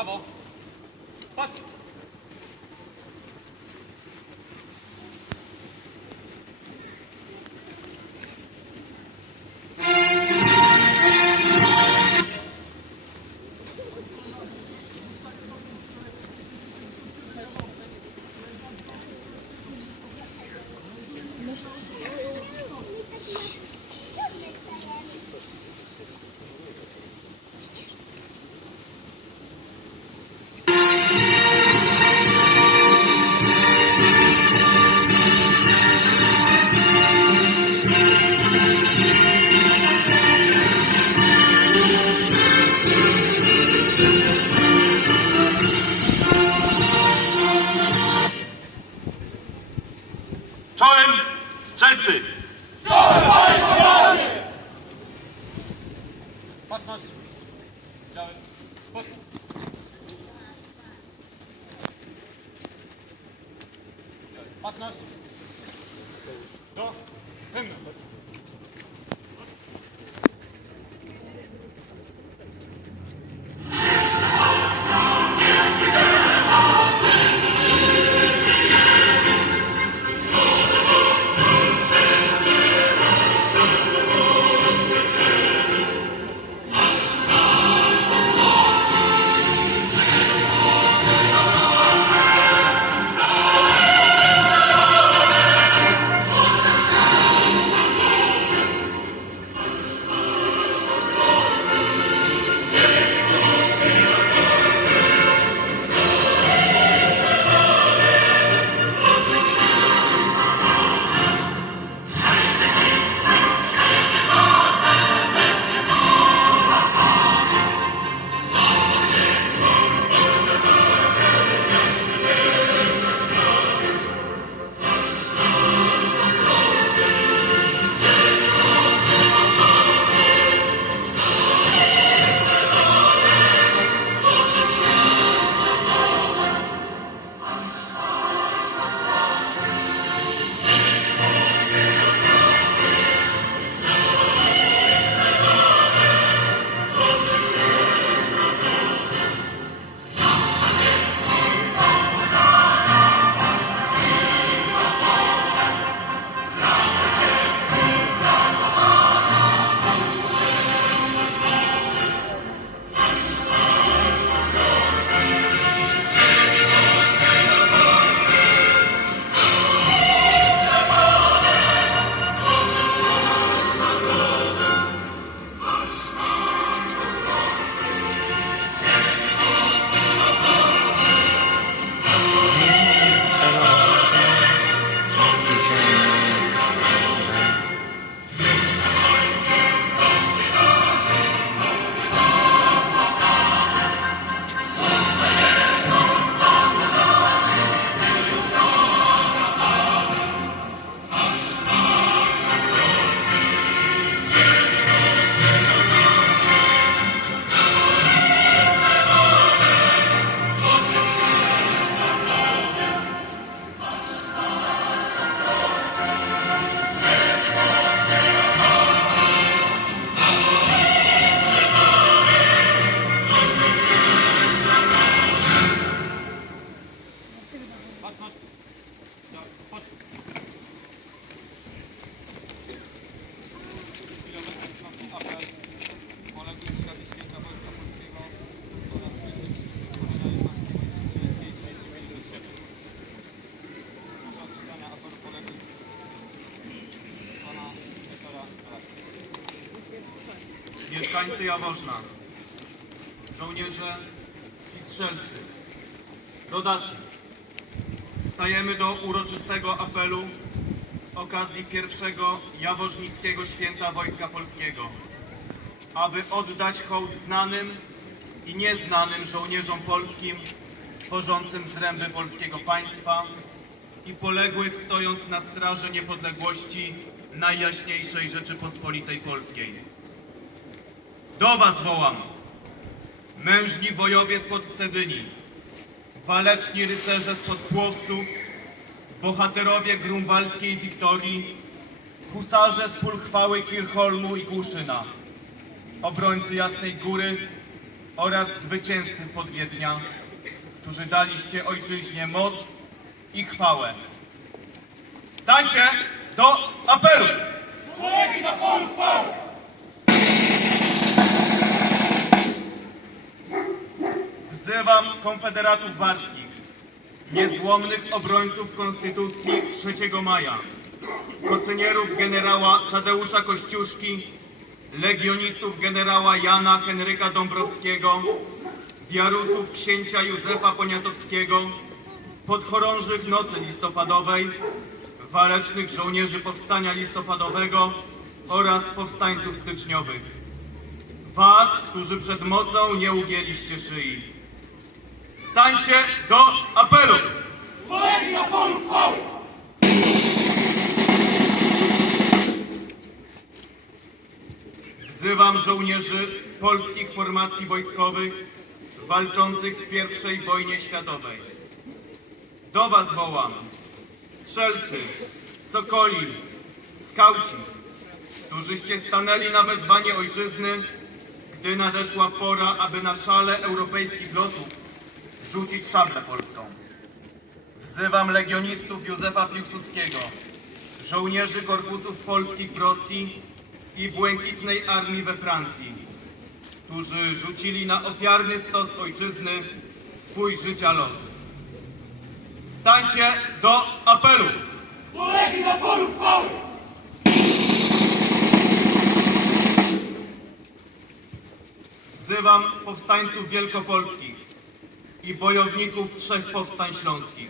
level. Mieszkańcy Jaworzna, żołnierze i strzelcy, rodacy, stajemy do uroczystego apelu z okazji pierwszego jaworznickiego święta Wojska Polskiego, aby oddać hołd znanym i nieznanym żołnierzom polskim tworzącym zręby polskiego państwa i poległych stojąc na straży niepodległości Najjaśniejszej Rzeczypospolitej Polskiej. Do was wołam, mężni wojowie spod Cedyni, waleczni rycerze spod Płowców, bohaterowie grunwaldzkiej Wiktorii, husarze z pól chwały Kirchholmu i Głuszyna, obrońcy Jasnej Góry oraz zwycięzcy spod Wiednia, którzy daliście ojczyźnie moc i chwałę. Stańcie do apelu! Wzywam konfederatów barskich, niezłomnych obrońców Konstytucji 3 maja, kocynierów generała Tadeusza Kościuszki, legionistów generała Jana Henryka Dąbrowskiego, wiarusów księcia Józefa Poniatowskiego, podchorążych Nocy Listopadowej, walecznych żołnierzy Powstania Listopadowego oraz powstańców styczniowych. Was, którzy przed mocą nie ugięliście szyi. Stańcie do apelu! Wzywam żołnierzy polskich formacji wojskowych walczących w I wojnie światowej. Do Was wołam, strzelcy, sokoli, skauci, którzyście stanęli na wezwanie ojczyzny, gdy nadeszła pora, aby na szale europejskich losów rzucić szablę polską. Wzywam legionistów Józefa Piłsudskiego, żołnierzy korpusów polskich w Rosji i Błękitnej Armii we Francji, którzy rzucili na ofiarny stos ojczyzny swój życia los. Stańcie do apelu! Polegi na polu chwały! Wzywam powstańców wielkopolskich i bojowników trzech powstań śląskich,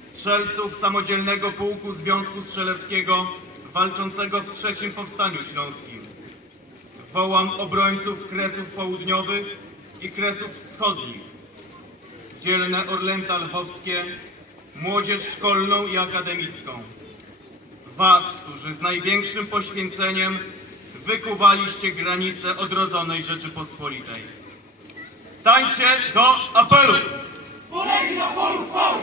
strzelców samodzielnego pułku Związku Strzeleckiego walczącego w trzecim powstaniu śląskim. Wołam obrońców Kresów Południowych i Kresów Wschodnich, dzielne Orlęta Lwowskie, młodzież szkolną i akademicką. Was, którzy z największym poświęceniem wykuwaliście granice odrodzonej Rzeczypospolitej. Stańcie do apelu! Polegi na polu chwały!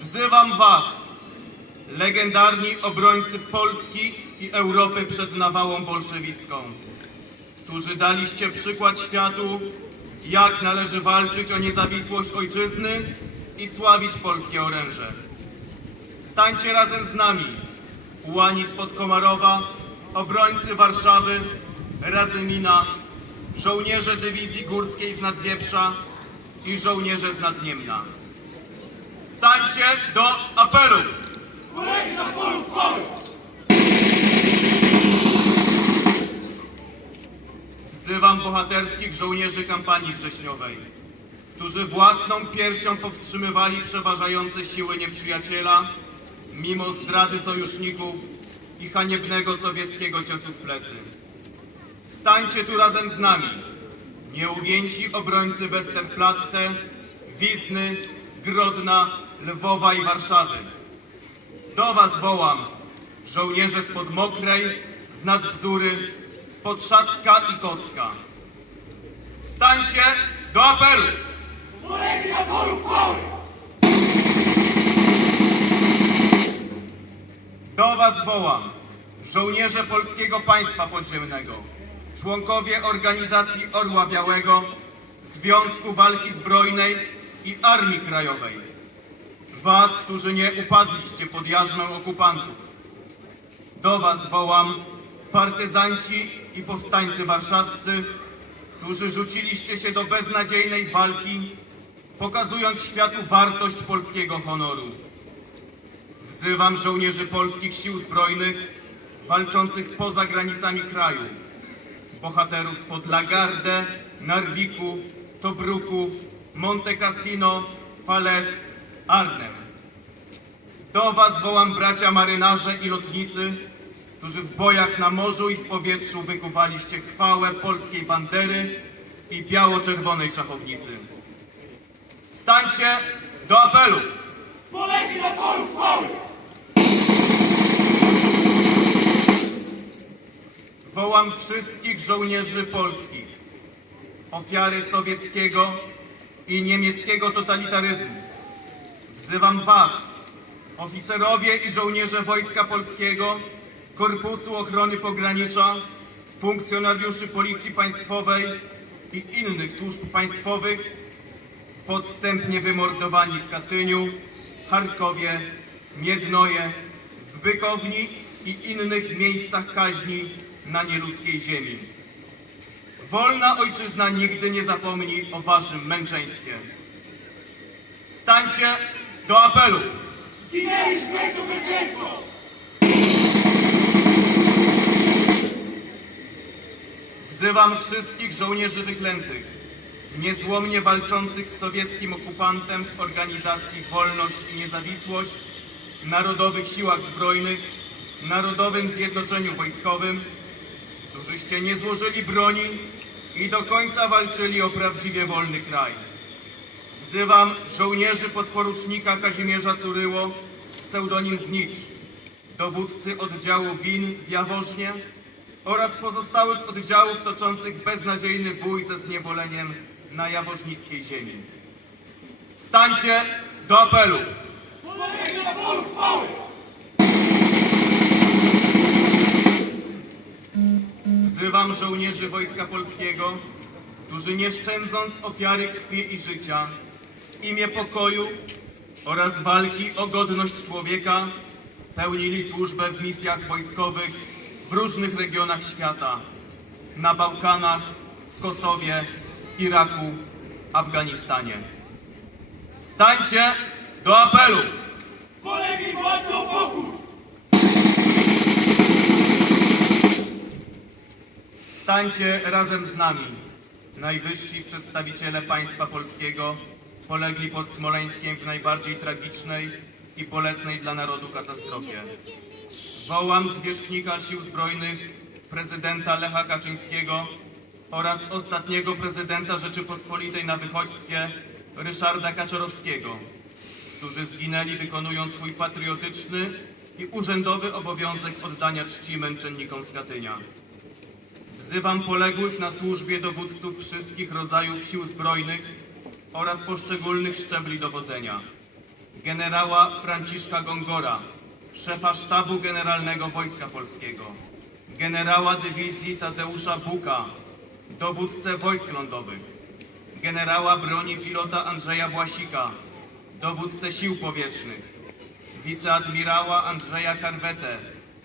Wzywam Was, legendarni obrońcy Polski i Europy przed nawałą bolszewicką, którzy daliście przykład światu, jak należy walczyć o niezawisłość ojczyzny i sławić polskie oręże. Stańcie razem z nami, ułani spod Komarowa, obrońcy Warszawy, Radzymina, żołnierze dywizji górskiej z Nadwieprza i żołnierze z Nadniemna. Stańcie do apelu! Na polu chwały! Wzywam bohaterskich żołnierzy kampanii wrześniowej, którzy własną piersią powstrzymywali przeważające siły nieprzyjaciela, mimo zdrady sojuszników i haniebnego sowieckiego ciosu w plecy. Stańcie tu razem z nami, nieugięci obrońcy Westerplatte, Wisny, Grodna, Lwowa i Warszawy. Do was wołam, żołnierze spod Mokrej, z Nadbzury, spod Szacka i Kocka. Stańcie do apelu! Polegi na polu chwały! Do was wołam, żołnierze Polskiego Państwa Podziemnego, członkowie organizacji Orła Białego, Związku Walki Zbrojnej i Armii Krajowej. Was, którzy nie upadliście pod jarzmę okupantów. Do was wołam, partyzanci i powstańcy warszawscy, którzy rzuciliście się do beznadziejnej walki, pokazując światu wartość polskiego honoru. Wzywam żołnierzy polskich sił zbrojnych walczących poza granicami kraju, bohaterów spod Lagarde, Narwiku, Tobruku, Monte Cassino, Fales, Arnhem. Do Was wołam bracia marynarze i lotnicy, którzy w bojach na morzu i w powietrzu wykuwaliście chwałę polskiej bandery i biało-czerwonej szachownicy. Stańcie do apelu! Polegi na polu chwały! Wołam wszystkich żołnierzy polskich, ofiary sowieckiego i niemieckiego totalitaryzmu, Wzywam Was, oficerowie i żołnierze Wojska Polskiego, Korpusu Ochrony Pogranicza, funkcjonariuszy Policji Państwowej i innych służb państwowych, podstępnie wymordowani w Katyniu, Charkowie, Miednoje, Bykowni i innych miejscach kaźni na nieludzkiej ziemi. Wolna ojczyzna nigdy nie zapomni o waszym męczeństwie. Stańcie do apelu! Zginęliśmy zwycięstwo! Wzywam wszystkich żołnierzy wyklętych, niezłomnie walczących z sowieckim okupantem w organizacji Wolność i Niezawisłość, Narodowych Siłach Zbrojnych, Narodowym Zjednoczeniu Wojskowym, którzyście nie złożyli broni i do końca walczyli o prawdziwie wolny kraj. Wzywam żołnierzy podporucznika Kazimierza Curyło, pseudonim Znicz, dowódcy oddziału WIN w Jaworznie oraz pozostałych oddziałów toczących beznadziejny bój ze zniewoleniem na jaworznickiej ziemi. Stańcie do apelu! Polu chwały! Wzywam żołnierzy Wojska Polskiego, którzy nie szczędząc ofiary krwi i życia, w imię pokoju oraz walki o godność człowieka, pełnili służbę w misjach wojskowych w różnych regionach świata, na Bałkanach, w Kosowie, Iraku, Afganistanie. Stańcie do apelu! Polegli walcy o pokój! Stańcie razem z nami, najwyżsi przedstawiciele państwa polskiego, polegli pod Smoleńskiem w najbardziej tragicznej i bolesnej dla narodu katastrofie. Wołam zwierzchnika Sił Zbrojnych, prezydenta Lecha Kaczyńskiego oraz ostatniego prezydenta Rzeczypospolitej na wychodźstwie, Ryszarda Kaczorowskiego, którzy zginęli wykonując swój patriotyczny i urzędowy obowiązek oddania czci męczennikom z Katynia. Wzywam poległych na służbie dowódców wszystkich rodzajów sił zbrojnych oraz poszczególnych szczebli dowodzenia. Generała Franciszka Gongora, szefa Sztabu Generalnego Wojska Polskiego. Generała dywizji Tadeusza Buka, dowódcę wojsk lądowych. Generała broni pilota Andrzeja Błasika, dowódcę sił powietrznych. Wiceadmirała Andrzeja Karwetę,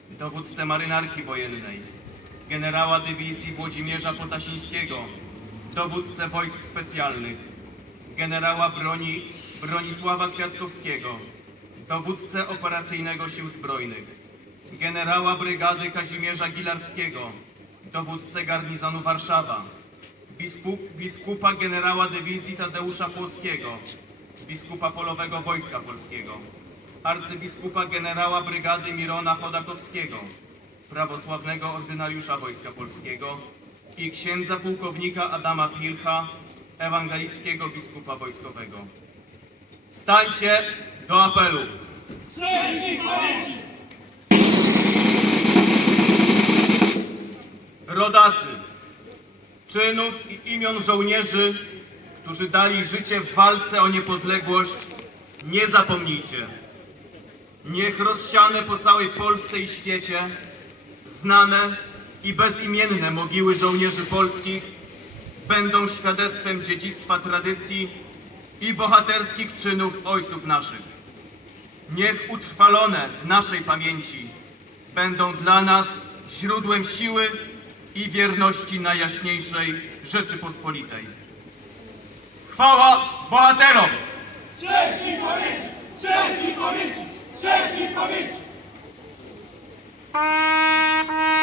dowódcę marynarki wojennej generała dywizji Włodzimierza Potasińskiego, dowódcę wojsk specjalnych, generała broni Bronisława Kwiatkowskiego, dowódcę operacyjnego Sił Zbrojnych, generała brygady Kazimierza Gilarskiego, dowódcę garnizonu Warszawa, biskup, biskupa generała dywizji Tadeusza Płockiego, biskupa polowego Wojska Polskiego, arcybiskupa generała brygady Mirona Chodakowskiego, prawosławnego ordynariusza Wojska Polskiego i księdza pułkownika Adama Pilcha, ewangelickiego biskupa wojskowego. Stańcie do apelu! Rodacy, czynów i imion żołnierzy, którzy dali życie w walce o niepodległość, nie zapomnijcie. Niech rozsiane po całej Polsce i świecie znane i bezimienne mogiły żołnierzy polskich będą świadectwem dziedzictwa tradycji i bohaterskich czynów ojców naszych. Niech utrwalone w naszej pamięci będą dla nas źródłem siły i wierności Najjaśniejszej Rzeczypospolitej. Chwała bohaterom! Cześć ich pamięci! Cześć ich pamięci! Cześć ich pamięci! Proszę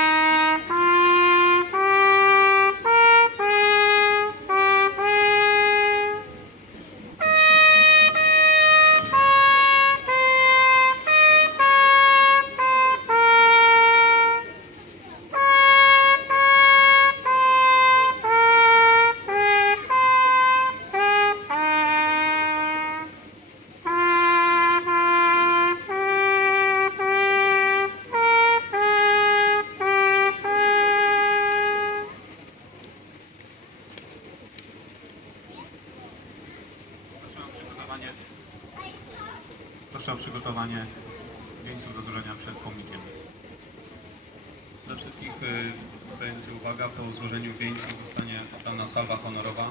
wszystkich y, będzie uwaga, po złożeniu wieńców zostanie oddana salwa honorowa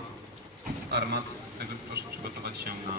armat, tego proszę przygotować się na.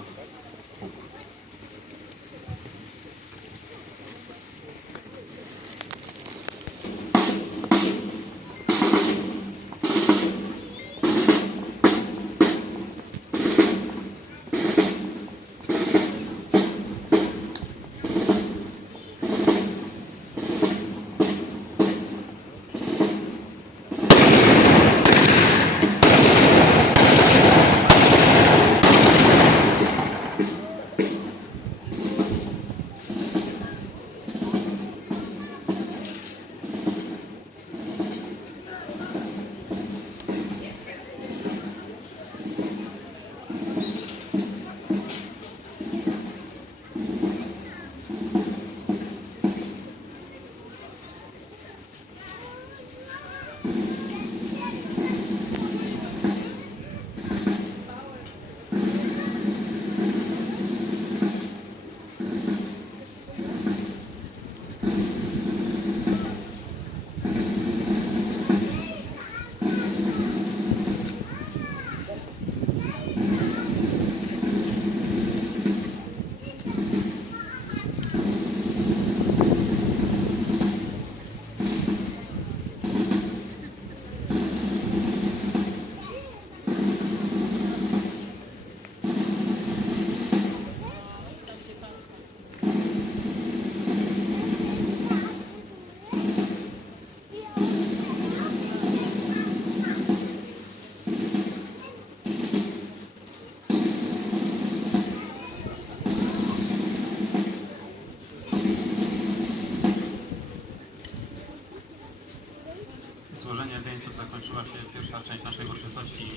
Część naszej uroczystości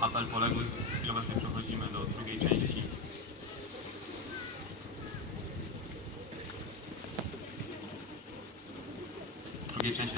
apel poległych.